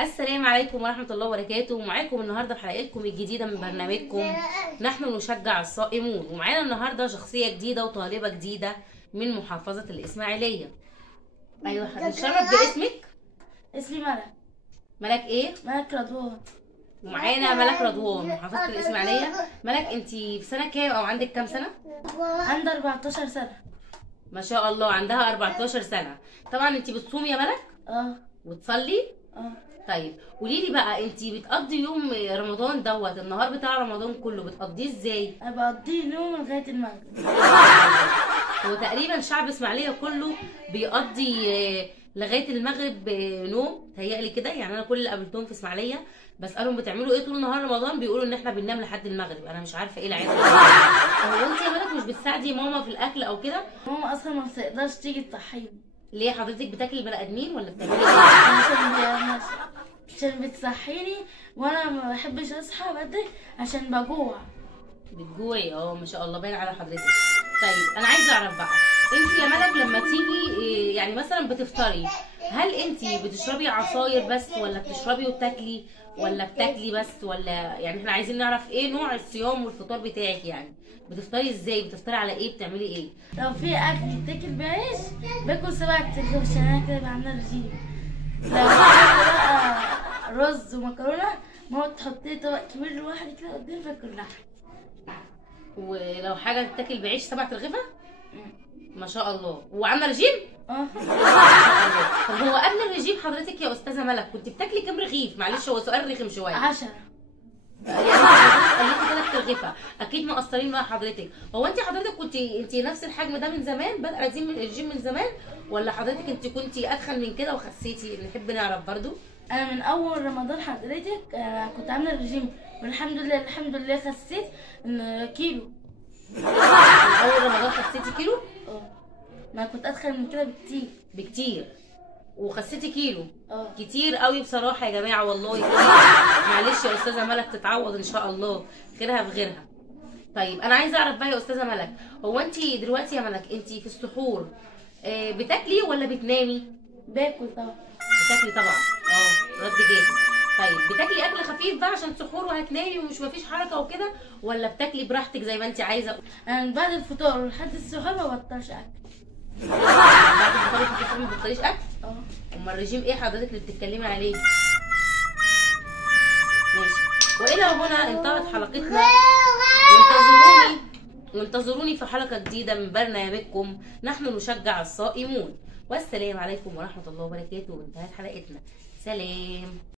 السلام عليكم ورحمة الله وبركاته. معاكم النهارده في حلقتكم الجديدة من برنامجكم نحن نشجع الصائمون، ومعانا النهارده شخصية جديدة وطالبة جديدة من محافظة الإسماعيلية. أيوة هنشرف باسمك. اسمي ملك. ملك إيه؟ ملك رضوان. ومعانا ملك رضوان محافظة الإسماعيلية. ملك أنتي في سنة كام أو عندك كام سنة؟ عندي 14 سنة. ما شاء الله عندها 14 سنة. طبعا أنتي بتصومي يا ملك؟ وتصلي؟ طيب قولي لي بقى، انتي بتقضي يوم رمضان دوت النهار بتاع رمضان كله بتقضيه ازاي؟ انا بقضيه اليوم لغايه المغرب. هو تقريبا شعب اسماعيليه كله بيقضي لغايه المغرب نوم، تهيألي كده. يعني انا كل اللي قابلتهم في اسماعيليه بسالهم بتعملوا ايه طول نهار رمضان، بيقولوا ان احنا بننام لحد المغرب. انا مش عارفه ايه العيله. هو انتي يا ملك مش بتساعدي ماما في الاكل او كده؟ ماما اصلا ما بتقدرش تيجي تصحيني. ليه حضرتك بتاكلي البني ادمين ولا بتعملي ايه؟ عشان بتصحيني وانا ما بحبش اصحى بدري عشان بجوع. بتجوعي؟ ما شاء الله باين على حضرتك. طيب انا عايزه اعرف بقى، انت يا ملك لما تيجي يعني مثلا بتفطري، هل انت بتشربي عصاير بس ولا بتشربي وتاكلي ولا بتاكلي بس، ولا يعني احنا عايزين نعرف ايه نوع الصيام والفطار بتاعك؟ يعني بتفطري ازاي؟ بتفطري على ايه؟ بتعملي ايه؟ لو في اكل يتاكل بعيش باكل 7 ترغيف عشان انا كده بعمل رجيم. لو بقى رز ومكرونه ماما تحط لي طبق كبير لوحدي كده قدامي باكل لحم. ولو حاجه تتاكل بعيش 7 ترغيفه؟ ما شاء الله. وعامله رجيم؟ ما شاء الله. طب هو قبل الرجيم حضرتك يا استاذه ملك كنت بتاكلي كام رغيف؟ معلش هو سؤال رخم شويه. 10. يعني حضرتك قلتي 3 ترغيفه، اكيد مقصرين مع حضرتك. هو حضرتك كنت نفس الحجم ده من زمان، بادئه الجيم من زمان، ولا حضرتك انت كنت اتخن من كده وخسيتي؟ نحب نعرف برضو. انا من اول رمضان حضرتك كنت عامله رجيم والحمد لله خسيت كيلو. من اول رمضان خسيتي كيلو؟ ما كنت ادخل من كده بكتير وخسيتي كيلو. كتير قوي بصراحه يا جماعه، والله كتير. معلش يا استاذه ملك تتعوض ان شاء الله، خيرها في غيرها. طيب انا عايزه اعرف بقى يا استاذه ملك، هو انت دلوقتي يا ملك انت في السحور بتاكلي ولا بتنامي؟ باكل طبعا. بتاكلي طبعا. رد جاهز. طيب بتاكلي اكل خفيف بقى عشان سحور وهتنامي ومش مفيش حركه وكده، ولا بتاكلي براحتك زي ما انت عايزه؟ انا بعد الفطار لحد السحور ما بطلش اكل. بعد الفطار ما بتبطليش اكل؟ امال الرجيم ايه حضرتك اللي بتتكلمي عليه؟ ماشي. والى هنا انتهت حلقتنا، وانتظروني في حلقه جديده من برنامجكم نحن نشجع الصائمون. والسلام عليكم ورحمه الله وبركاته. وانتهت حلقتنا. سلام.